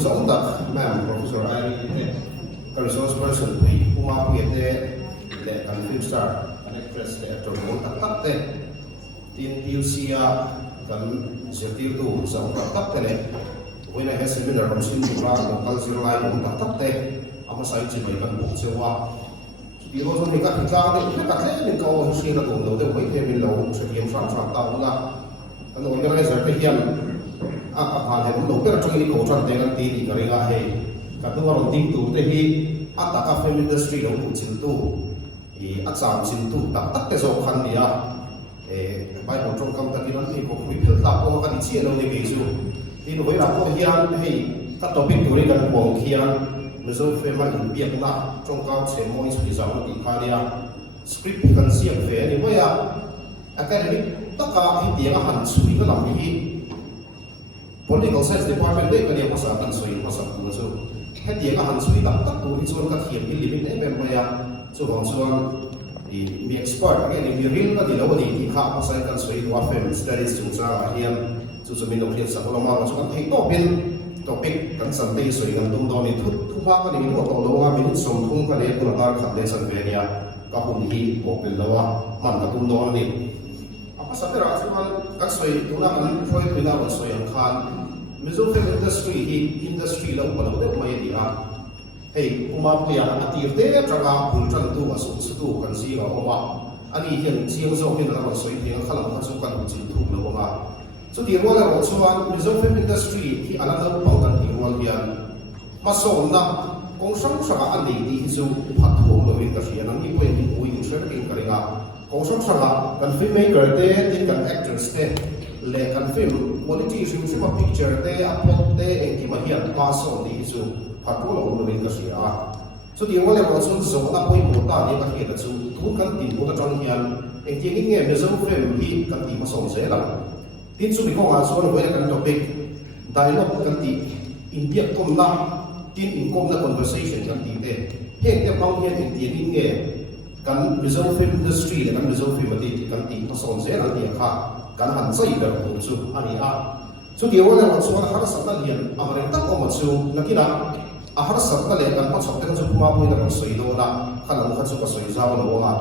sống tập ma'am professor ai cái resource person thì kuma biết thế để cần film star actress để actor muốn tắt thế tin tiêu sia cần sẽ tiêu tu sống tắt thế này với này hết seminar trong sinh hoạt local zero line muốn tắt thế ama sai chỉ mấy cần buộc xe qua điều đó mình các thị trường thì các thế mình có hình sinh là tồn đầu tiên với thêm mình lâu sẽ kiểm soát tàu là cái nội cái này sẽ thể hiện hoàn thành đầu tiên trong những câu chuyện để làm tin thì cái này hay các thứ vào tin tu thì tại các film industry đầu cũng chịu tu thì sản chịu tu tất cái dòng khăn đi bài một trong công tác nó thì cũng bị phức tạp qua cái chuyện đâu này ví dụ thì với là có hiện hay các topic tu đi gần quảng hiện mình sẽ phải mang những việc là trong cao sẽ mọi sự giáo dục thì khai ra script cần siết về thì bây giờ academic tất cả những tiếng hẳn suy cái làm gì political science department đấy cái điều mà sao cần suy mà sao cũng sao hết tiếng hẳn suy tất tụ đi chọn các hiệp cái limit đấy bên bây giờ cho còn chọn thì mi expert cái này mi real cái điều đó thì khác mà sai cần suy qua film studies chúng ta hiện cho mình đầu tiên sẽ có làm cho các thầy topic kan sampai soi kan tung doni thu ba kan ini waktu lawa minit som thung kan itu latar khat lesson veria ka hun hi popel lawa man ka tung don ni apa sampai ra chuan kan soi tuna kan foi pina kan soi ang khan mizo film industry lo palo de mai ni a hey uma puya atir te traga pulchan tu asu tu kan si ga oma ani hian chiang zo hin la kan soi thing khalam ka chu kan chin thu lo ma so the role of also Mizo film industry hi alanga pangkan di role hian masom na kong sang sa ani di zu phat thom lo in ka ria nang ni point in ui share king karinga kong sang sa kan filmmaker te tin kan actors te le kan film quality issue sa picture te upload te engki ma hian masom di zu phat lo in ka ria so the role of also zo na point mo ta ni ka hi ka chu tu kan tin mo ta chang hian engki nge Mizo film hi kan ti masom se la tin su before also one way kan topic dialogue kan ti india kom na tin in kom na conversation kan ti te he te pang hian in ti nge kan Mizo film industry le kan Mizo film ati kan ti pa son se la ti kha kan han sai da ko chu ani a so ti wala wa so har sa ta hian amare ta ko ma chu nakina a har sa ta le kan pa chok te chu ma pui na kan soi do la khala mu kha chu ka soi za wa lo wa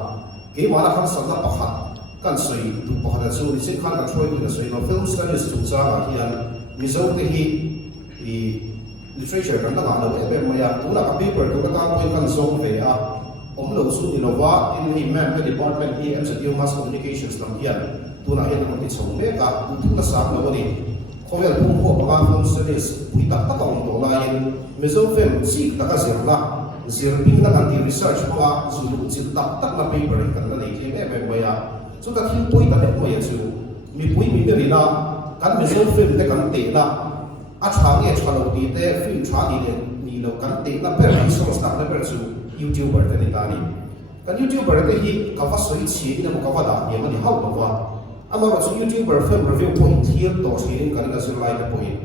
ke ma la har sa ta pa khat kan soi tu pa da chu ni sin khan ka throi ni soi no film studies chu cha hian Mizo te hi I literature kan ta ga lo e ma ya tu la ka paper tu ka ta point kan so ve a om lo su ni lo wa in hi map the department hi MCU mass communications lam hian tu na hian ko ti chong me ka tu la sa lo ni khovel pu ko pa film studies pui ta ta ka to la in Mizo film si ta ka zir la zir pin na kan ti research pa zu lu chi ta ta na paper kan la nei e ma ya so ta hin pui ta le mo ya chu mi pui mi de na kan Mizo film te kan te na a chang ye chalo ti te film cha ni lo kan te na per resource ta per chu YouTuber te ni ta ni kan YouTuber te hi ka fa soi chi na mo ka fa da ni ma ni hau lo wa ama ro chu YouTuber film review point here to shi kan ka sur lai te point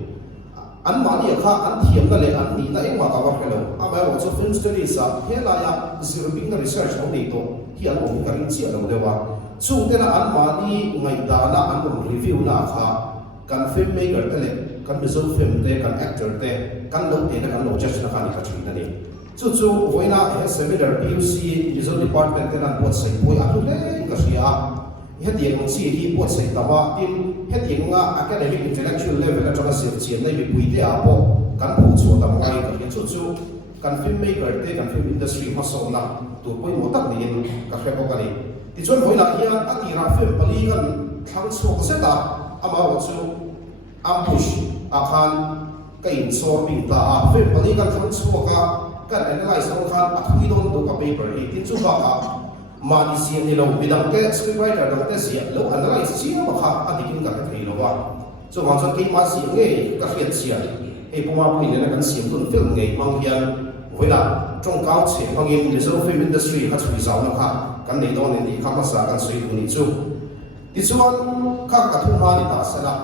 an ma ni kha an thiam na le an ni na ek ma ka wa hello ama ro chu film studies a he la ya zero big na research ho ni to hi an mo ka rin chi lo de wa chu te na an ma ni ngai da na an review na kha kan filmmaker te le kan Mizo film te kan actor te kan lo te na kan lo judge na kan ka chin na ni chu voina he seminar PUC Mizo department te nan pot sai poi atu le ka sia he ti ang si hi pot sai ta wa in he ti nga academic intellectual level atanga se chi nei mi pui te a po kan pu chu ta ngai ka chu kan filmmaker te kan film industry ma so na tu poi mo tak ni ka he ko ka ni ti chon voina hian atira film pali kan thang chu ka se ta ama wa chu ambush akan kain sorting ta film pali kan thang chu ka kan analyze ang khan athui don do ka paper e tin chu ba ka mani sian ni lo bidang te scriptwriter dang te sia lo analyze chi ma kha adikin ka thei lo wa so wang san ke ma si nge ka fiat sia e puma pui ne kan siam tun film nge mang hian voila trong cao che mangin Mizo film industry ha chui zaw na kha kan nei don ni kha ma sa kan sui ni chu ti chuan kha ka thu ma ni ta sala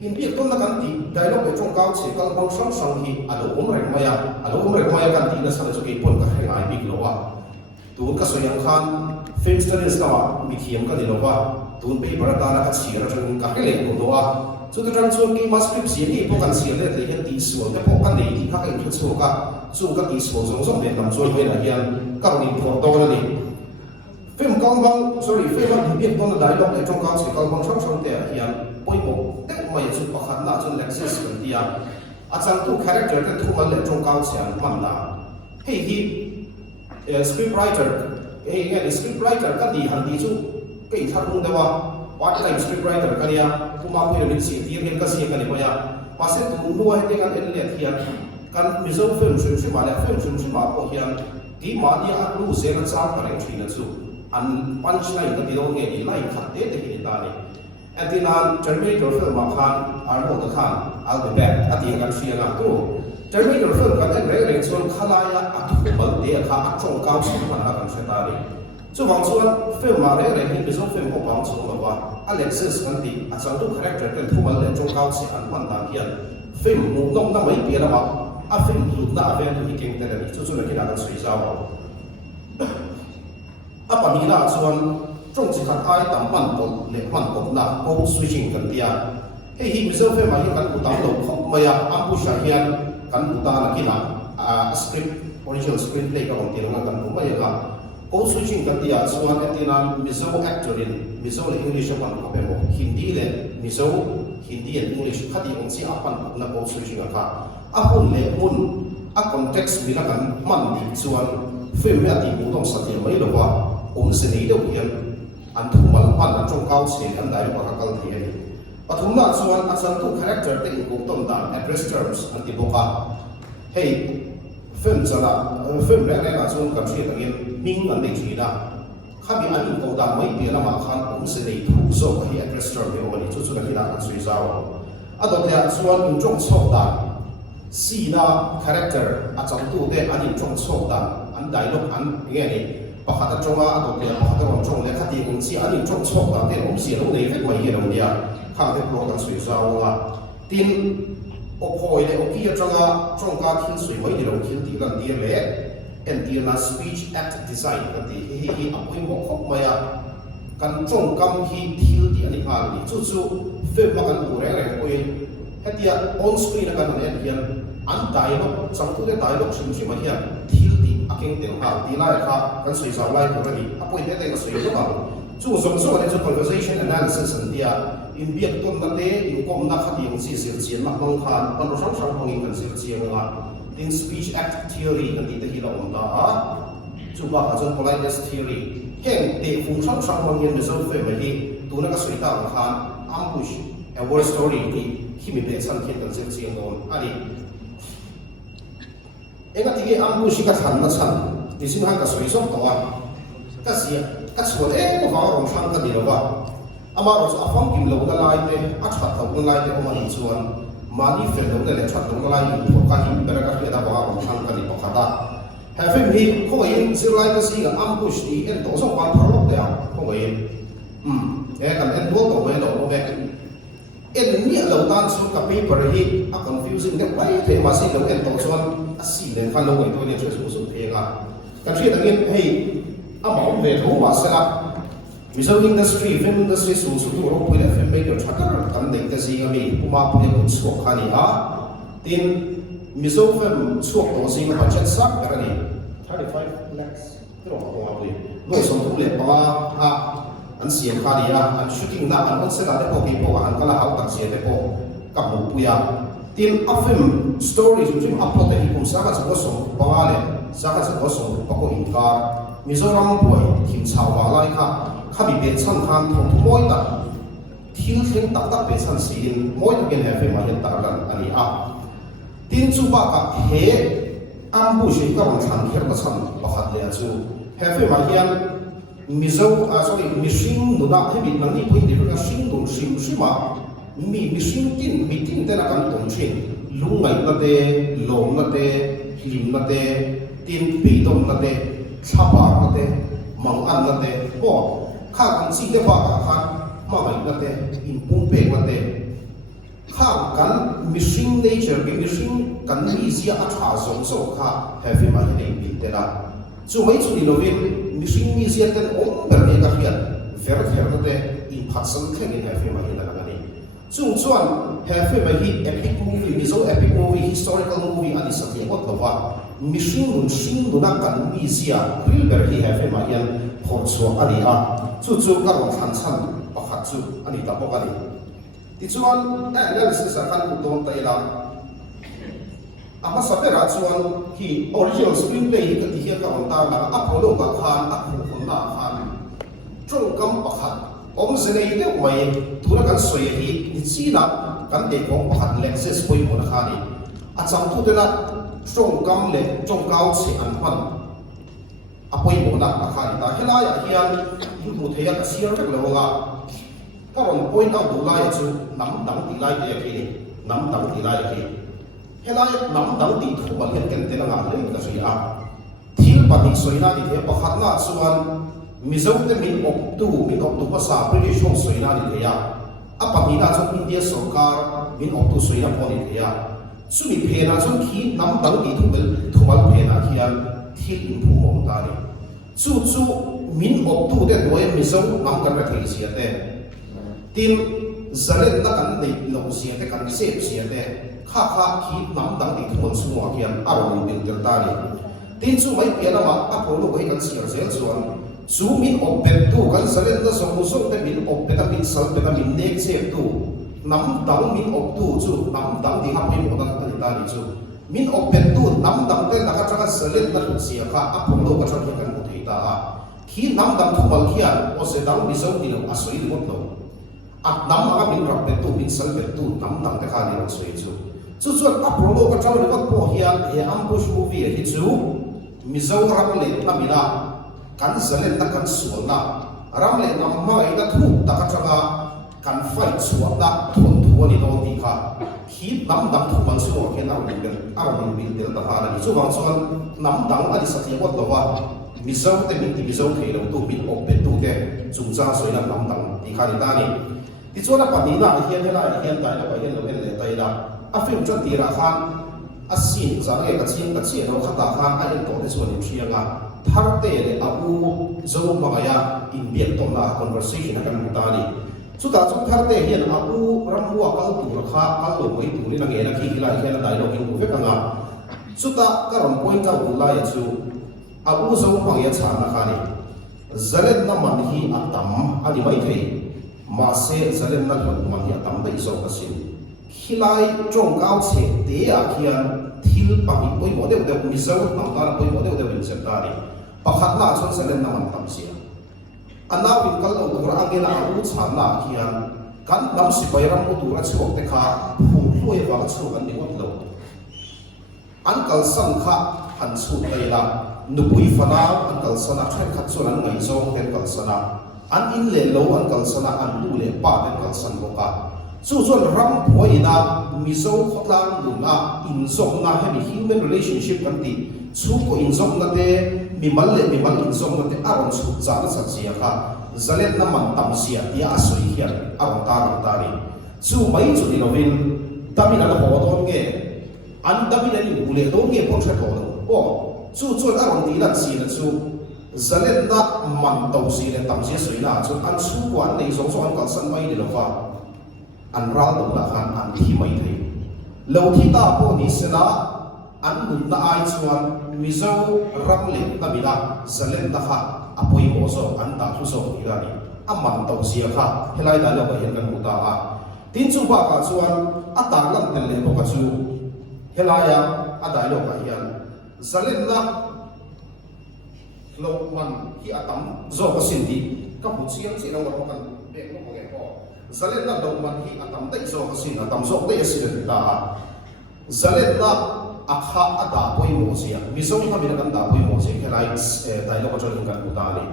in biak ton na kan ti dialogue e trong cao che kal bang sang hi alo umrek maya kan ti na sa chu ke pon ka hengai big lo wa tu ka soyang khan film studies ka mi thiam ka ni lo wa tun paper ta na ka chi ra chung ka hele ko lo wa chu tu tang chuan ki ma script si ni po kan si le te hian ti sual te po kan nei ti kha kai chu ka chu ka ti sual zong zong le nam chuan me na hian ka ni por to na ni film kang bang sorry film ang hibit ko na dialogue e trong kang si kang bang sang te hian poi mo te mai chu pakhat na chun lexis kan tia a chang tu character te thu mal le trong kang sian man na hei hi script writer hei nge script writer ka di han di chu kai tha hung dewa part time script writer ka nia kuma ko ni si ti ren ka si ka ni boya pasen tu nu wa te kan en le hian kan mizo film sim ma le film sim ma ko hian di ma ni a lu se na cha ka reng thina chu an punchline ka bilo nge ni lai khat te te ni ta ni antinan Terminator film ma khan Arnold khan I'll be back ati kan sia na tu Terminator film kan en reng reng chuan khalaya athu bal te kha a chong ka chi man a kan se ta ni chu wang chuan film ma reng reng ni mizo film ko pang chu ma wa Alexis kan ti a chang tu character kan thu mal le chong ka chi an man ta hian film mu nong na mai pi la ma a film lu na ve ni keng te ni chu chu na ki na kan sui za wa a pa ni la chuan trong chỉ khát ai tạm man bột lệ man bột na cô switching kan tia hei hi mizo fe ma hi kan utam lo khop maya ampu shahian kan uta na kina script original screenplay ka bang tiranga kan maya ga cô switching kan tia chuan etina mizo actor in mizo le english man ko mo hindi le mizo hindi and english khati ong chi apan na cô switching ka apun le mun a context bila kan man ni chuan film ya ti mu dong sa ti mai lo wa se nei do hian an thu mal pan an trong cao se an dai pa ka kal thi ani pathum na chuan a chan tu character te in kong tom dan address terms an ti boka hey film chala film le na chuan kan thi tangin ming an dei thi na khabi an in kong dan mai pe na ma khan se nei thu zo hi address term le oni chu chu na hila kan sui zaw adot ya chuan in trong chok dan si na character a chan tu te an in trong chok dan an dialogue an nge ni pakhat atronga adot le pakhat ron trong le khati ung chi ani trong chok ta te om si lo nei vek mai hi lo dia kha te pro kan sui zawa tin o phoi le o ki atronga trong ka thin sui mai ni lo thin ti kan dir le en ti na speech act design kan ti hi apoi mo khop maya kan trong kam hi thil ti ani hal ni chu chu fe ma kan ure re koi hetia on screen kan an hian an dialogue chang tu le dialogue sim sim hian thil aking teng ha ti lai kha kan sui sa lai ko ni apoi te te sui ko ba chu zong so le chu conversation analysis and dia in biak ton na te in kom na khati ong si sir chian mak mong khan kan ro sang sang hong in kan sir chian nga in speech act theory kan ti te hi la om da a chu ba ha chon politeness theory ken te fung sang sang hong in so fe me hi tu na ka sui ta khan ambush a war story ni hi mi be san khen kan sir chian on ani ega tigi ambu shi ka than na chan ti sin han ka soi sok to wa ka sia ka chho e ko va rom sang ka ni lo wa ama ro sa fam kim lo da lai te a chat ta ko lai te o mani chuan mani fe lo da le chat lo lai ni ko ka hi bera ka fe da va rom sang ka ni pa khata ha fe mi ko yin sir lai ka si ga ambu shi en to so pa thar lo te a ko yin e kan en do to we lo me en ni lo tan su ka paper hi a confusing de pai te ma si lo en to chuan si le khan lo ngai to ni chu su te nga kan thi tangin hei a mau ve tho wa sa mizo industry film industry su su tu ro pui film maker thakar kan dei ta si ami uma pui ko chu khani a tin mizo film chu ko si ma budget sak ka ni 35 lakhs tro ko ma pui no so tu le pa ha an siam khani a an shooting na an se la de ko pi po an kala hau tak se de po ka mu puya tin a film story ju jim upload te kum sa ka so so pangale sa ka so so pa ko in ka mizoram poi thim chhaw wa lai kha khabi be chan khan thong moi ta thil thing tak tak be chan sin moi ta gen he ma hen tar lan ani a tin chu ba ka he ambu shi ka ron chan kher ka chan pakhat le chu he ma hian mizo sorry mishing no da he bi nang ni pui de ka sing dong sim sima mi sing tin mi tin te na kan tong chin lungai na te lom na te hlim na te tin pe dom na te chapa na te mang an na te ho kha kan chi de ba ka khan ma mai na te in pung pe na te kha kan mishing nature ke mishing kan ni sia a tha zong so kha have ma ni bi te la chu mai chu ni lovin mishing mi sia ten om ber ne ka hian ver na te in phat san theng in have ma ni na chung chuan hefe mai hi epic movie mizo epic movie historical movie ani sakhi wat lawa mission nuna kan mi sia rilber hi hefe mai hian khorchua ani a chu ka ron khan chan pakhat chu ani ta bok ani ti chuan analysis a kan don taila ama sapera chuan hi original screenplay hi ka ti hian ka ron ta la apollo ka khan a khun na khan trong kam pakhat om senei te mai thura kan soi hi china kan te kong pakhat lexes poi mo na khani a chang thu de la trong kam le trong kau che an han apoi mo na khani ta helaya hian mu theya ka sir tak lawa ka ron point out du lai chu nam dang ti lai te ki nam dang ti lai ki helaya nam dang ti thu ma hian ken te la nga le ka soi a thil pa ni soi na ni the pakhat na chuan mizo te min op tu pasa British hong soina ni theya apa ni na chung India sarkar min op tu soina poni theya sumi phena chung khi nam dang ti thumal phena khian thil in phu mong ta ni chu min op tu de noi mizo nam kan ra thei sia te tin zalen na kan nei lo sia te kan sep sia te kha khi nam dang ti thumal suwa khian aro bil tel ta ni tin chu mai piana ma apollo ko kan sia zel chuan chu min opet tu kan salen da song te min opet a min sal peta min nek che tu nam dang min op tu chu nam dang di hapi mo da ta ni chu min opet tu nam dang te la ka cha salen da lu sia kha apollo ka chan kan mo thei ta a khi nam dang thu mal khian o se dang mi zo ni lo a soi mo lo a nam ma min rap pe tu min sal pe tu nam dang te kha ni lo soi chu chuan apollo ka cha ro ko hian e ambush movie hi chu mi zo ram le na mi la kan zalen ta kan sualna ramle nam mai da thu ta ka changa kan fight sualna thon thuani do ti kha khi nam dang thu man su ke na bil del ta ha ni chu wang chuan nam dang ani sathi wat lawa mizo te min ti mizo thei lo tu min op pe tu te chung cha soina nam dang ti kha ni ta ni ti chuan a pani na hian hela hian ta na ba hian lo le ta ila a film chan ti ra khan a sin za nge ka chi no khata khan a en to te chuan ni thianga tharte le abu zo mangaya in biak to na conversation kan mutani chuta chung tharte hian abu ramwa kal tu rakha kal lo mai tu ni na nge na khi la hian dialogue in ve kanga chuta karon point out la ya chu abu zo mangaya cha na khani zalen na man hi atam ani mai thei ma se zalen na lo man hi atam dai zo kasin khilai trong cao che te a khian thil pa mi poi mo de mi zo nam ta poi mo de min se ta ni pakhat na chon selen na man tam sia ana bin kal lo tur angela u chan na khian kan dam si pairam u tur a chok te kha phu hloi wa chu kan ni wat lo an kal san kha han chu taila nu pui fana an kal sana khan khat chu an ngai zong ten kal sana an in le lo an kal sana an lu le pa ten kal san lo ka chu chuan ram phoina mizo khotlan lu na in zong na he human relationship kan ti chu ko in zong na te mi mal in zong na te aron chu cha na sak sia kha zalen na man tam sia ya asoi hian aron ta ni chu mai chu ni lovin tamina la ho don nge an tamina ni ule don nge po thra thon o chu chuan aron ti la si na chu zalen na man tau si le tam sia soi na chu an chu kwan nei zong so an kal san mai ni lo fa an ral do la khan an thi mai thei lo thi ta po ni sena an mun na ai chuan mizo ramle tamila zalen ta kha apoi mo so an ta thu so ni ra ni aman tau sia kha helai da lo ba hian kan muta a tin chu ba ka chuan ata lam tel le ko ka chu helaya a dai lo ka hian zalen na lo man hi atam zo ko sin di ka pu chiang chi lo ko kan be lo ko ge ko zalen na do man hi atam dai zo ko sin atam zo dai sin ta zalen na akha ada poi mo sia mizo ka mi kan da poi mo sia helai dialogue jo kan utali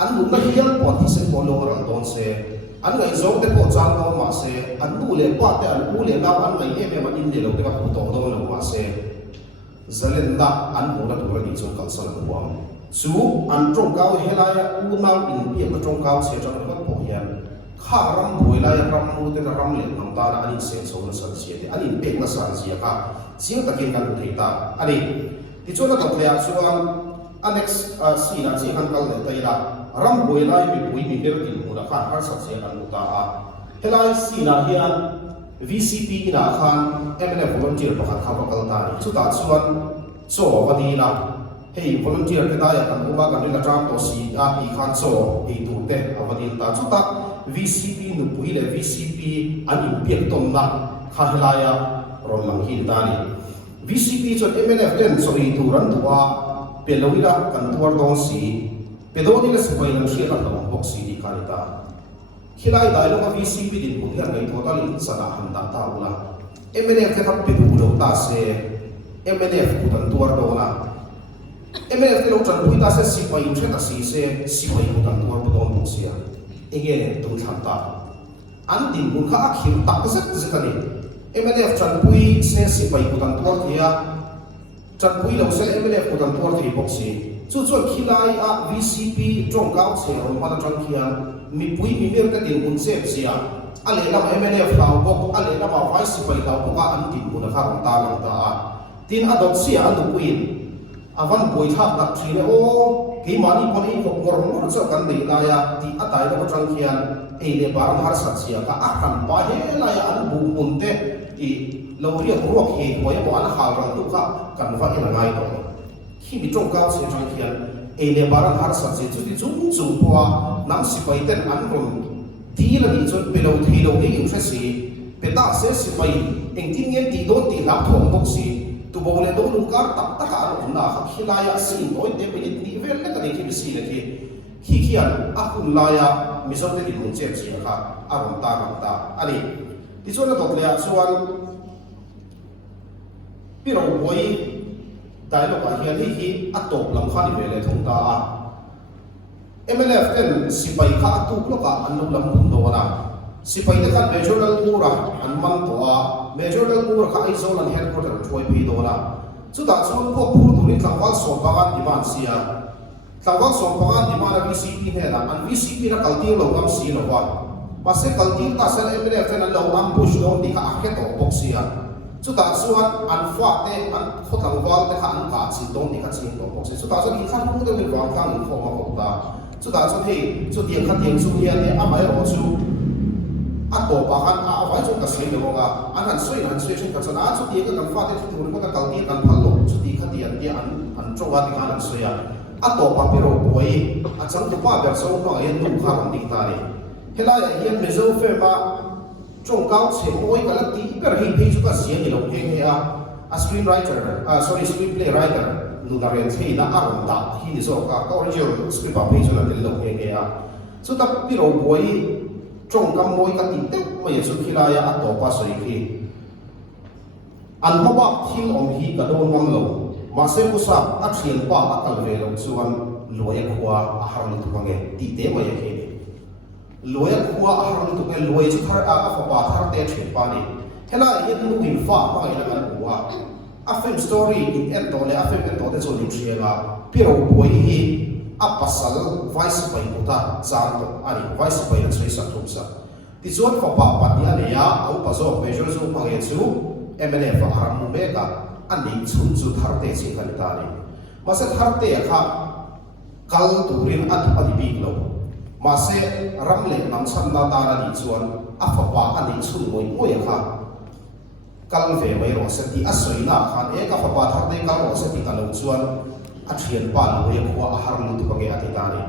an lu na hian po ti se po lo ran don se an ngai zo te po chan no ma se an du le pa te an u le na an ngai em ma in le lo te ka pu to do lo ma se zalen da an mo na tu ra ni zo kal sal ko su an trong kau helai u na in pi ka trong kau se jo ka po hian kha ram boi lai ram mu te ram le nam ta ra ani se so na san sia te ani pe na san sia ka siang takin kan thei ta ani ti chona ka thea chuan annex si na chi kan kal le ta ira ram boi lai mi pui mi ber tin mu na kha har sa sia kan ta a helai sina hian VCP ina khan MNF volunteer pakhat kha bakal ta ni chuta chuan so vadila hei volunteer ke da ya kan uma kan la tram to si a pi khan so hei tu te avadil ta chuta VCP nu pui le VCP ani piak tom na kha helaya ron lang hin ta ni VCP chon MNF ten so hi tu ran tua peloila kan tuar dong si pedoni le sipai lang shia kan dong box si di kanita hilai dai lo ka VCP din putih ngai total in sana handa ta ula MNF ke kap pedu lo ta se MNF putan tuar do na MNF ke lo chan pui ta se sipai in ta si se sipai putan tuar do dong sia ege tum tham ta an din bun kha akhir ta ka zat zakani MNF chan pui se sipai putan tuar thia chan pui lo se MNF putan tuar thi box si chu chu khilai a VCP trong gao se ro ma tang khian mi pui mi mer ka din un sep sia ale la MNF la bok ale la ma vice pai la bok an tin bu na kha ta lang ta tin adot sia an kuin avan boi thak tak thile o ki mani poni ko ngor cha kan dei la ya ti atai la tang khian e le bar har sat sia ka akan pa he la ya an bu mun te i lo ri ro ke ko ya bo an hal ran tu ka kan va ina ngai to khi bị trong cao sẽ trong khian e le baran har sa che chu ti chung kwa nam si pai ten an ron ti la ni chon pe lo thi lo ni in fa si pe ta se si pai eng tin yen ti do ti la thom bok si tu bo le do lu kar tak tak an na kha khilaya si oi te pe ni vel le ka ni ki si le ki khi khian a kun la ya mi so te ti mun che si kha a ron ta ani ti chon la dok le a chuan pi ro boi đại lục ở hiện hi atop lam khani vele thong ta MNF ten sipai kha tu loka anu lam bun do na sipai te kan regional mura an man to a regional mura kha izol an headquarter thoi pi do na chu da chu ko phur tu ni tlawal so bagan diman sia tlawal so bagan diman VCP he la an VCP na kalti lo gam si lo wa pase kalti ta sel MNF ten an lo am push do di ka akhe to boxia chu ta chuan an fa te an khotang wal te kha an ka chi dong ni kha chi do box chu ta chuan in khan mu de min wang khang in khoma ko ta chu ta chuan hei chu tiang kha tiang chu hian ne amai ro chu a to pa khan a vai chu ka sei de nga an han soi chen ka chana chu tiang ka kan fa te chu tur ko ka kal ti kan phal lo chu ti kha tiang ti an cho wa ti khan an soi a to pa pi ro boi a chang tu pa ber so no ai tu kha ram ding ta ni helai hian mezo fe ma trong cao sẽ mỗi cái là tí cái hình hình chúng ta diễn thì đồng hình à screenwriter screenplay writer nu là人thấy là áp đặt khi đi rồi cả cái original script bảo page là đến đồng hình à chúng ta biết rồi mỗi trong cái mỗi cái tính chất mà giờ khi là ya tổ ba sợi khi anh mà khi ông hi cái đồn ngang lâu mà sẽ có sao áp hiện qua áp cái về lâu chuan lối qua hàng lúc bằng cái tí tế mà vậy lối qua hàng lúc cái lối chứ thar à phải bảo thar tế chuyện pa này thế là hiện lúc hình pha mà cái là qua film story in end to le film end to te so ni thriela pero boy hi apasal vice pai puta zan to ani vice pai na sei sa thumsa ti zon fa pa pa ni ale ya au pa zo measure zo pa ge chu MNF aram me ka ani chun chu thar te chi kan ta ni ma se thar te kha kal turin at pani big lo ma se ram le nam san na ta ra ni chuan a fa pa ani chun moi moi kha kal ve mai ro se ti asoi na khan e ka fa pa thar dei kal ro se ti ka lo chuan a thian pa lo ye kho a har lu tu ka ge ati ta ni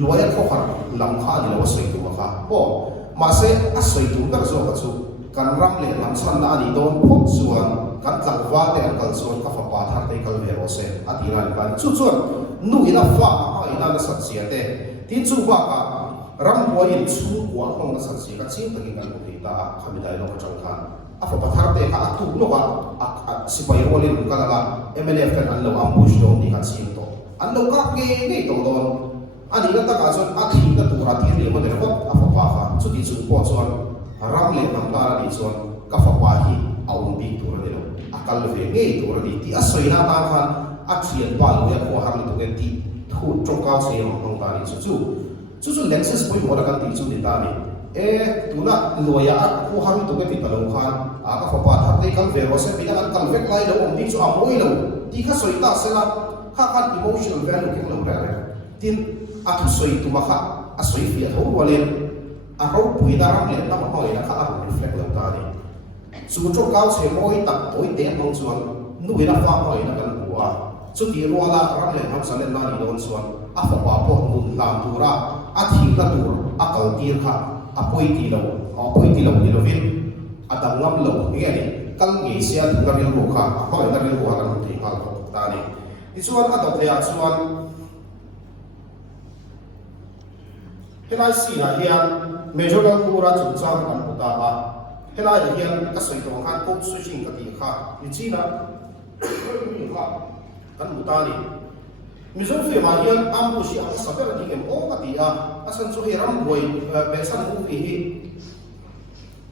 lo ye kho har lam kha ni lo soi tu ma kha po ma se asoi tu ka zo ka chu kan ram le lam san na ni don pho chuan kan tlang wa te an kal chuan ka fa pa thar dei kal ve ro se ati ran kan chu chuan nu ina fa ma ina na sat sia te tin chu ba ka ram bo in chu wa hong na sat sia ka chin ta ki kan ko ta khami dai lo ka chang khan apa pathar te ka atu lo wa sipai role lu kala ga MNF kan an lo ambush do ni kan sin to an lo ka ge ge to don ani ga ta ka chon a thi ka tu ra thi ri mo de ko apa pa kha chu ti chu po chon ram le nam ta ra ni chon ka fa pa hi aum bi tu ra de lo akal ve ge tu ra ni ti asoi na ta khan a thian pa lo ya ko har lu tu ti thu trong cao se hong ta ni chu lexus point mo da kan ti chu ni ta ni tuna loya ko haru to ke palo khan aka fa pa thar dei kal ve ro se bina kal vek lai lo om ti chu amoi lo ti kha soita sela kha khan emotional value ke lo ra tin atu soi tu ma kha a soi fi tho wale ako pui daram le tam hoi na kha reflect lo ta ni su cho cao se moi tak oi te mong chuan nu ina fa hoi na kan buwa chu ti ro la ram le ham salen na ni don chuan a fa pa po nun lam tura a thi la tur a kal tir kha a poi ti lo ni lo vin a dang ngam lo nge ni kal ngi sia tu ga rin ro kha a hoi na rin ro ha kan ti ngal ko ta ni ti chuan a dok le a chuan helai si na hian major dal pura chu chang kan puta ba helai hian ka soi tong han ko switching ka ti kha ni china kha kan puta ni mizo fe ma hian am ko si ang sa ka ni em o ka ti a asan chu he ram boi be san mu hi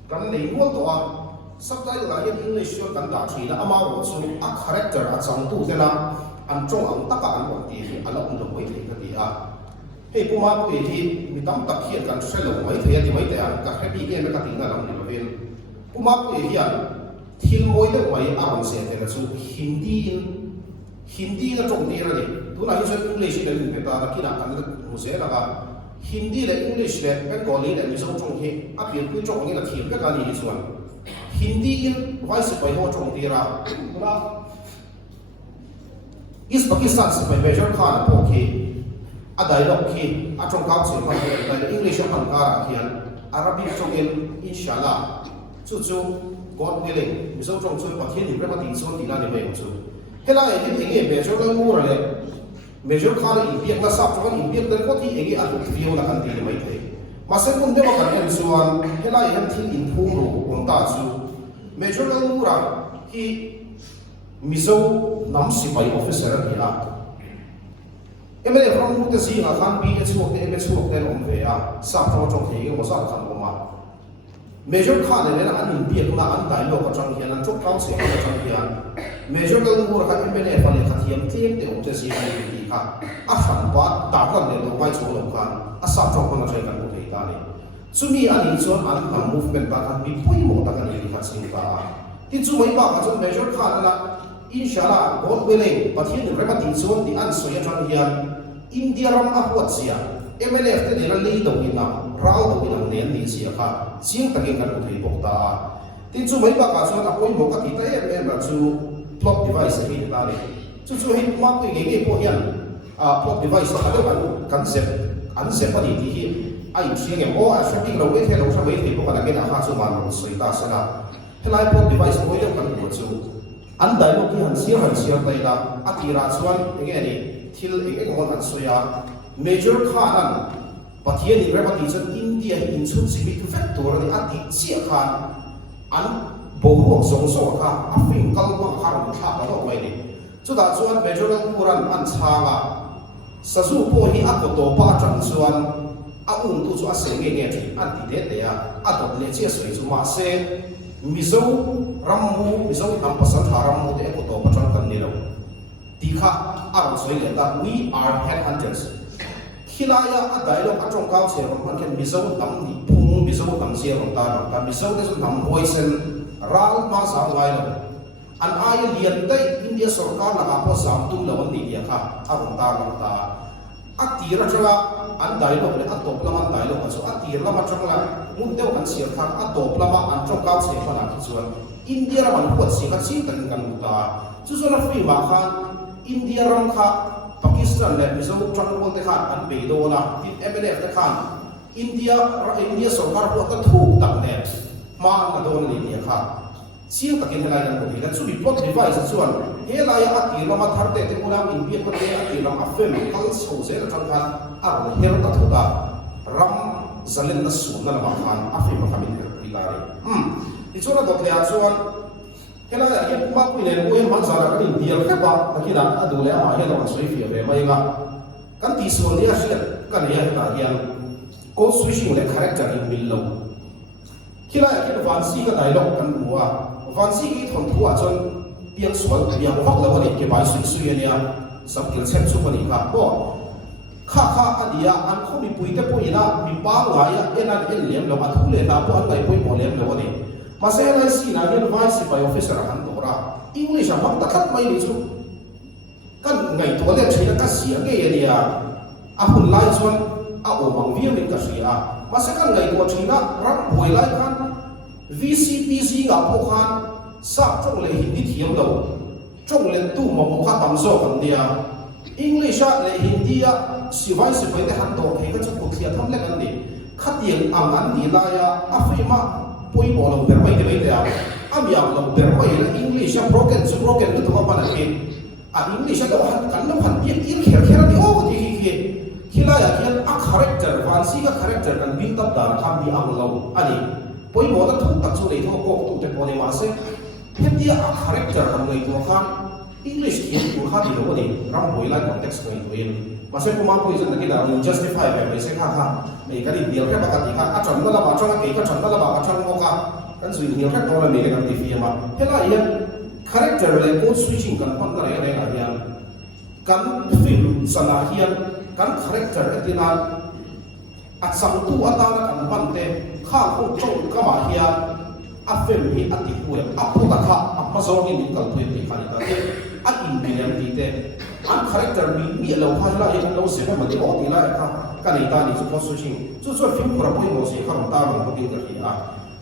kan nei mo to a subtitle la hian english yo kan da thi la ama ro chu a character a chang tu te na an chong ang taka an ro ti ala um do boi ka ti a hei puma pu hi mi tam tak hian kan selo mai thei ti mai te an ka happy game ka tinga lam ni vel puma pu hi an thil moi de mai a ron se te la chu hindi na tong ni ra ni tu na hi so english le ni ta na kina kan mu se la ga hindi le english le bengali le mi so tong hi a pi ku tong ni la thil ka ka ni chuan hindi in voice pai ho tong ti ra na is pakistan se pai major khan po ki a dialogue ki a trong kau se pa le english han ka ra hian arabic trong in inshallah chu god willing mi so trong chu pa thiên ni pra ti so ti la ni mai chu hela e ti nge major la mu ra le major khan in piak la sa trong in piak den ko ti egi a tu view la kan ti ni mai the ma se kun de ma kan en suan hela e thil in thung ro ong ta chu major la mu ra ki mizo nam si pai officer ni a emele from the sea na khan bi es wok te om ve a sa tho chong the ge mo sa khan ko ma major khan ne na an bi na an dai lo ka chang hian an chok kau se ka chang hian major ka ngur ka emele fa le khathiam thiam te om te si ka ni ka a khan pa ta kan le lo wai chu lo khan a sa chong ko na chai kan ko thei ta ni chumi ani chuan an movement ta kan bi pui mo ta kan ni ka sing ka tin chu mai ba ka chu major khan na inshallah god willing pathian ni rema tin chuan ti an soya chang hian India ram ahwat sia MLF te nira li do ina rao do ina nen ni sia kha chiang takin kan uthei bok ta tin chu mai ba ka chuan apoi mo ka ti ta em ra chu plot device hi ta le chu hi ma ko ge ge po hian plot device ka do kan concept an se pa ni ti hi ai chiang em o a shopping lo we the lo sa we thi ko ka ke na ha chu man ro soi ta sa na helai plot device ko yo kan ko chu an dai lo ki han sia ta ila atira chuan nge ni thil eng mon an soya major khan pathian ni repati chan india in chun simi tu factor ni ati chia khan an bo ro song so kha afin kal wa har tha ka ro mai ni chu da chuan major kuran an changa sasu po hi a ko to pa chan chuan a tu chu a se nge thi an ti de ya a dot le che soi chu ma se mizo tam pasan haram de ko to pa chan kan ni lo tikha aron soi le ta we are headhunters khilaya a dialogue atong kau se ron kan mizo tam ni phung mizo tam se ron ta ka mizo de tam voice ral ma sa ngai lo an ai lian dai india sarkar la ko sam tum lo ni dia kha aron ta atira changa an dialogue le atop lama dialogue so atira lama changa mun deu an sia kha atop lama an chong kau se pa na chuan india ra man huat si ka chi tan kan ta chu so na fi ma khan India ram kha Pakistan le mizo transport te khan an be do na tin MLF te khan India sarkar ko ta thu tak ne ma na do ni ni kha siang takin helai kan ko ni chu bi plot device chuan helai a ti lama thar te ulam in bi ko te a ti lam a fem kal so se la chang khan a ro her ta thu da ram zalen na su na ma khan a fem kha min ri la ri ti chona dok le a chuan kena ya kuma ku ne ko en man sala kan dial ka ba takina adule ama he lo soi fi be mai ga kan ti so ni a shi kan ya ta hian ko switching le character in millo kila ya ke fancy ka dialogue kan huwa fancy ki thon thua chon piang swal piang hok la bani ke bai sui ya sab kil chem su bani ka ko kha adia an ko mi pui te po ina mi pa nga ya enan en lem lo athu le ta po an kai poi mo lem lo ni masela si na gen vice by officer han dora english am ta khat mai ni chu kan ngai to le china ka sia ge ya dia a hun lai chuan a o mang vi min ka sia masa kan ngai ko china ram boi lai kan VCPC ngap ko khan sak chong le hindi thiam lo chong le tu mo mo kha tam zo kan dia English le Hindi sivai sivai te han do ke ka chu thia tham le kan ni khatiang angan ni la ya afima poi bo lo ber mai de ya amya lo ber mai le English broken lu to pa na ke English do han kan lo han bien il kher ni o ti ki khila ya kian a character vansi ka character kan bin tap dar kham bi ang lo ani poi bo la thu tak chu le tho ko tu te pone ma se hetia a character kan ngai to khan English kian ku kha di lo ni ram boi la context ngai to in ma se ko ma ko isan ki da justify be se kha nei ka ri bil ka ba ka ti kha a chon la ba chon ka chon la ba ka chon mo ka kan zui ni ka to la me ka ti fi ma hela ya character le code switching kan pon na re ga ya kan film sana hian kan character atina at sang tu atana kan pante kha ko chong ka ma hian a film hi ati hu a pu ka kha a ma zo ni kal tu ti khani ta te a in billion ti te an character mi lo ha la e lo se ma ti o ti la ka ka ni ta ni su code switching chu film ko ra poi mo se kha ta ma ko ti ka hi a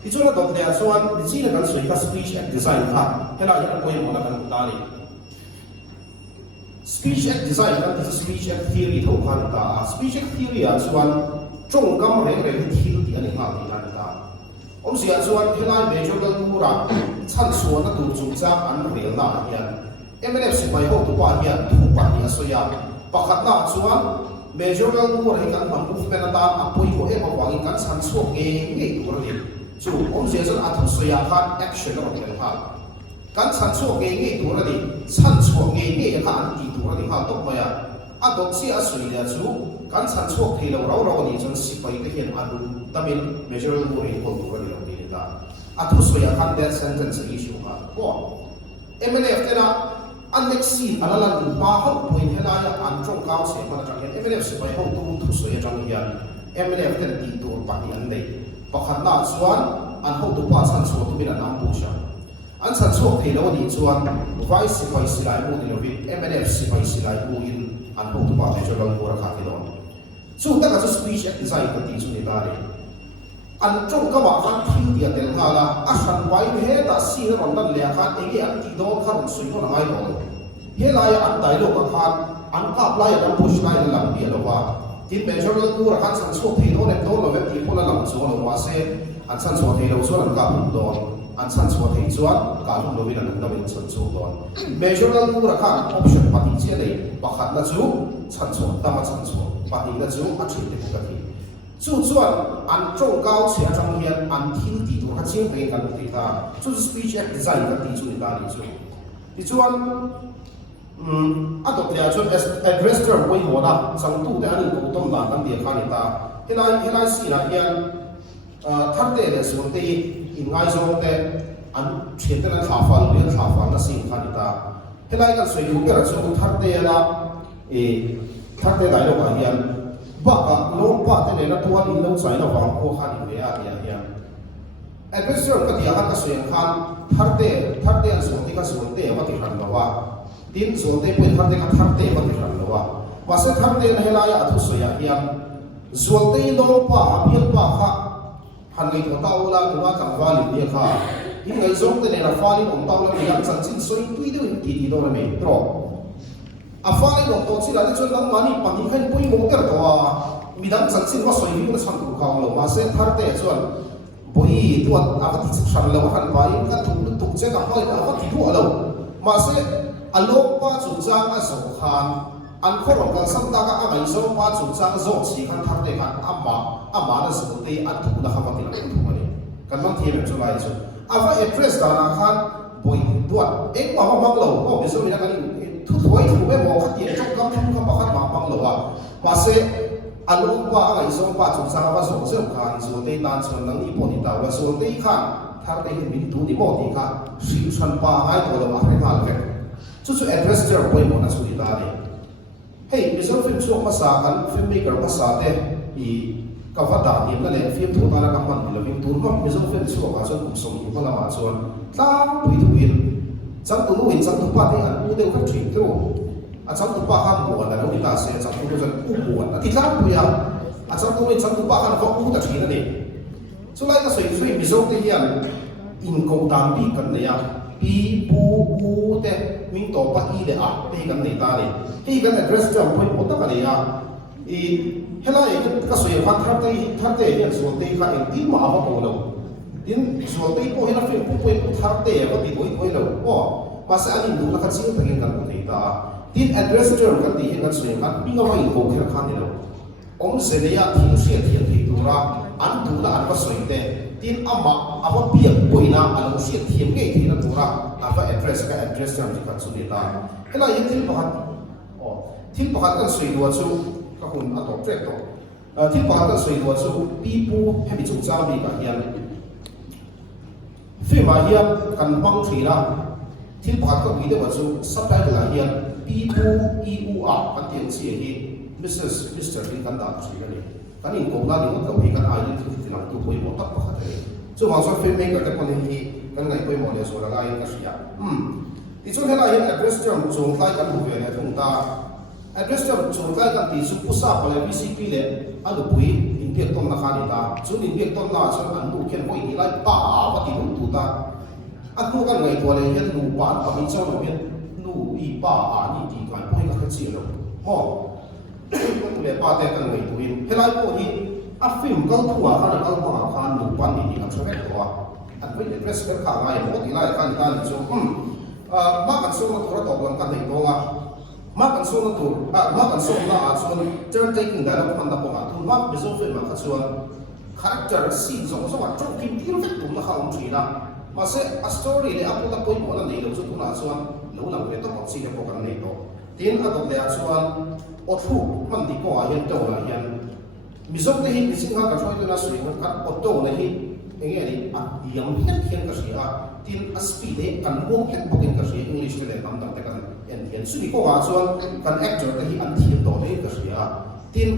ti chu na dot le so an ti chi na kan sui ka speech and design kha hela ya poi mo na kan ta ni speech and design kan ti speech and theory tho khan ta speech and theory a chuan chong kam re thil ti ani ha ti kan ta om sia chuan helai major gal mura chan suan na tu chu cha an rel na hian MNF sipai ho tu pa hian thu pa ni asoya pakhat na chuan major gal mura hi kan man movement ta apoi ko e ma wangi kan chan so nge tu ri chu om sia chuan a thu soya khan action ro kel ha kan chan so nge tu ri chan so nge ka an ti tu ri ha tok ma ya a dok si a sui ya chu kan chan so thei lo ro ni chuan sipai te hian an tamin major gal mura hi ko tu ri ro ni ta a thu soya khan that sentence issue ha ko MNF te na next scene alalan pa ho point hela ya an chong kaw se ma ta ke MNF se bai ho tu thu so ya chang hian MNF te ti tu pa ni an dei pakhat na chuan an ho tu pa chan so tu bin an am pu sha an chan so thei lo ni chuan vice se bai si lai mu ni lo bi MNF se bai si lai mu in an ho tu pa te jol mu ra kha ki don chu ta ka speech and design ka ti chu ni ta re an chong ka ba khan thil dia tel nga la a san bai he ta si ron dan le khan ege an ti do khan sui ko na ai do he la ya an dai lo ka khan an ka apply an push nai la lam dia lo wa tin major tu ra khan san so thei do ne do lo ve ti ko la lam so lo wa se an san so thei lo so an ka pu do an san so thei chuan ka lu lo win an da win san so do major tu ra khan option pa ti che nei pakhat na chu san so ta ma san so pa ti na chu a thi te ka ti chu chuan an chong cao che atang hian an thil ti tu ha ching ve kan ti ta chu speech and design ka ti chu ni ta ni chu ti chuan a dok le chuan address term poi ho da sang tu te an ko tom la kan ti kha ni ta helai si la hian thar te le so te in ngai zo te an chen te na tha fal na sing kha ni ta helai kan soi lu ka chu thar te la thar te dai lo ka hian baka lo pa te ne na tuan in lo chai na wang ko khan ni ya ya advisor ka dia ka soyang khan tharte an so ti ka so te ma ti khan lawa tin so te poi tharte ka tharte ma ti khan lawa wa se tharte na helaya athu soya ya zol te lo pa abil pa kha han ngai ko ta ola ku ma kang wali ni kha in ngai zong te ne na fali om ta ola ni yang chan chin soi tui de ti ti do na me tro afai long to chi la ni chon dang mani pani khan poi mo ter to a midang chan chin wa soi ni ko san ku kha lo ma se tharte chon boi tu a ka ti chan lo khan ba in ka tu che ka hoi a ka ti ru lo ma se a lo pa chu cha a so khan an kho ro ka sam ta ka a ngai so pa chu cha zo chi khan tharte khan ama na so te a tu la kha ma ti la tu ma ni kan mang thi me chu lai chu a fa address da na khan boi tu a ek ma ma lo ko mi so ni na kan thu thoi thu be mo kha ti chok kam thu ka pa khan ma pang lo wa ma se alung pa ai so pa chu sa ba so se khan so te tan chon nang ni po ni ta wa so te khan thar te min tu ni mo ti kha si chan pa ai to lo ma re ma le chu address jar poi mo na su ni ta ni hey result film so ma sa kan filmmaker ma sa te I ka va da ni na le film thu ta na ka man lo film tu ko result film so ka so kum som ni ko la ma chon ta pui tu in chẳng tụi nó chẳng tụi ba thì ăn u đều các chuyện thôi, chẳng tụi ba ham buồn là đâu đi ta sẽ chẳng tụi nó u buồn, thì lắm bây giờ acham tu in cham tu ba kan vok u ta thina ni chulai ka soi soi mizo te hian in ko tam bi kan ne ya pi pu u te min to pa i de a te kan nei ta ni hi kan address jam point mo ta ka ne ya i hela e ka soi van thar te hian so te ka in ti ma ha ko lo din so te ko hela fe pu pu thar te ko ti boi lo o pa sa ani du la ka chi ta gen kan nei ta tin address jam kan ti hian kan soi kan pi nga ma in ko khel khan ni lo ông sẽ lấy thiên sĩ thiên thị tu ra anh tu là anh có soi thế tin ama apa biar boi na anh sẽ thiên cái thì nó tu ra apa address cái address yang kita sudah ta cái này thiên bahat thiên bahat kan soi dua chu các hun atau trek to thiên bahat kan soi dua chu pipu hay bị chúng ta bị cả hiền phim mà hiền kan băng thủy ra thiên bahat kan bị dua chu subtitle là hiền pipu iu a kan tiếng sĩ hi Mr. Lee kan da chi ni kan in ko la ni ko hi kan ai ni thu lang tu poi mo tak pa kha chu ma so filmmaker te pon hi kan ngai poi mo le so la ga in ka sia ti chu hela hin address jam chung kai kan hu ve le thung ta address jam chung kai kan ti su pusa pa le PCP le alu pui in pek tom na kha ni ta chu in pek tom na chu an du khen hoi ni lai pa wa ti lu tu ta atu kan ngai ko le hin nu pa pa mi chau no hin nu i pa a ni ti kan poi ka chi lo mo le pa te kan ngai tuin helai ko hi a film kal thua khan kal ma khan nu pan ni kan chove to an pui le press kha ngai mo ti lai kan ta ni chu ma kan so na thora to lan kan nei to nga ma kan so na tur ma kan so na a chuan turn taking da lo man da ko ma thu ma bizo film ma kha chuan character scene so so ma chok kim ti ro vet tu na kha um thina ma se a story le a pu ta poi mo na nei lo chu tu na chuan lo lang le to ko si le ko kan nei to tin a dok le a chuan o thu man di ko a hian to la hian mizok te hi mising ha ka thoi tu na sui ngot ka o to na hi enge ni a yam hian hian ka sia tin a speed e kan mo ket bokin ka sia english te le tam tam te kan en hian sui ko wa chuan kan actor te hi an thiam to le ka sia tin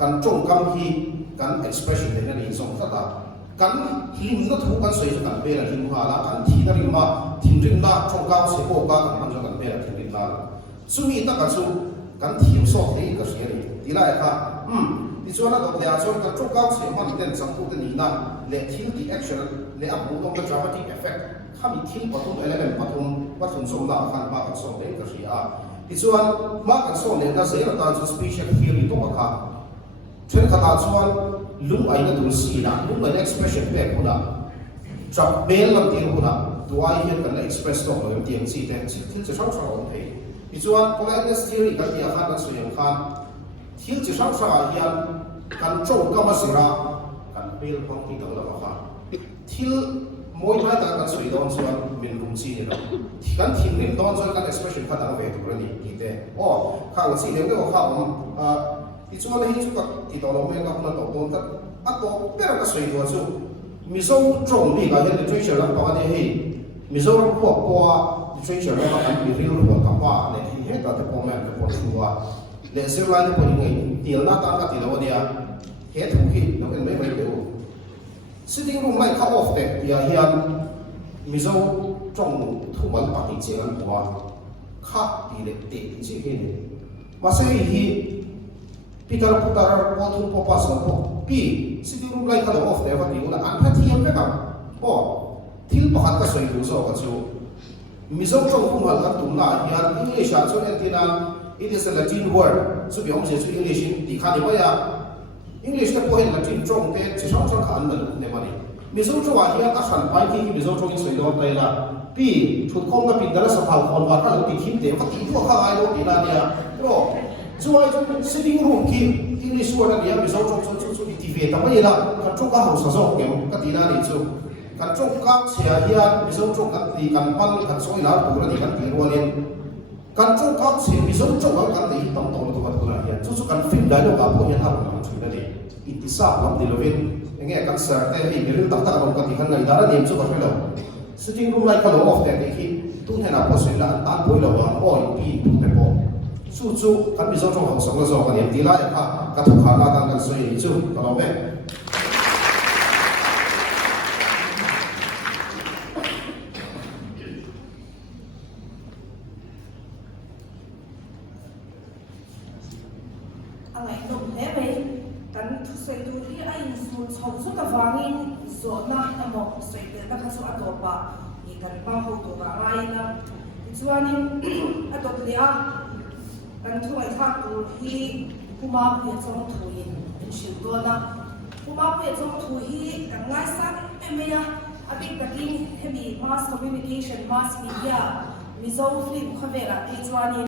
kan chong kam hi kan expression te ni song ta ta kan him na thu kan soi kan be la him ha la kan thi na ri ma thim rin na chong ka se ko ka kan man kan be la thim rin la sumi ta ka chu kan thiam sok te ka sia ri ti lai kha ti chuan a dok le a chuan kan chong ka se man ten sam tu te ni na le thil di action le a bu dong ka dramatic effect khami thil pathum element pathum som la khan ma kan som le ka sia ti chuan ma kan som le na se la ta chu special theory to ka chen kha ta chuan lung ai na tu si na lung ai expression pe ko na chak bel lam ti ko na tuai hian kan express to lo tiang si te thil che sang sang thei ti chuan politeness theory kan ti a khan kan suyang khan thil chi sang sang a hian kan chong ka ma sira kan bel pang ti dang la kha thil moi mai ta kan sui don chuan min kum chi ni lo kan thim rim don chuan kan expression kha dang ve tu ra ni ti te o kha wa chi le ko kha ti chuan hi chu ka ti do lo me ka na to don ka a to per ka sui do chu mizo chong bi ka hian literature la pa ni hei mizo ko ko literature la kan bi real lo ka pa le hi he ta te comment te pon chuwa le se la ni pon ngai ti na ta ka ti lo dia he thu hi no en me mai lo sitting room lai cut off te ya hian mizo chong thu man pa ti che an kwa kha ti le te chi he ni ma se hi Peter putar ko thu po pas ko pi sitting room lai cut off te va ti una an pha thiam pe ka o thil pakhat ka soi du so ka chu mizo chong khum hal kan tum na hian english a chon entina it is a latin word so bi hom se chu english ti kha ni ba ya english te po hen latin chong te chi sang sang khan na ne ma ni mizo chu wa hian a san pai ki mizo chong soi do tai la pi thut khom na pin dala sa phal khon wa ka ti khim te ka ti tu kha ai do ti na nia ro chu ai chu sitting room ki english word ni mizo chong chu ti ve ta mai la ka chu ka ho sa so ke ka ti na ni chu kan chong ka chia hian mizo chong kan ti kan pal kan soi la tu ra ni kan ti rualin kan chong ka chia mizo chong kan ti tam to to ka tu na hian chu kan film dialogue ka po hian ha ma chu na ni itisa lam di lovin enge kan sar te hi miril tak tak rom ka ti kan ngai dara nim chu ka helo sitting room lai ka lo off te ki tu hena po soi la tan poi lo wa oi pi tu te po chu kan mizo chong ho so zo ka ni ti la ya ka thu kha la tan kan soi ni chu ka lo me anh lại không thế vậy cảnh thu sei tu hi a in zu chho zu ta wangin zo na amo sei te ta khasu atopa I kan pa ho to ga rai na chuanin atok lia kan thu ai thak tu hi kuma phe chong thu in shil do na kuma phe chong thu hi kan ngai sa emea abik takin hemi mass communication mass media result film khavera e chuanin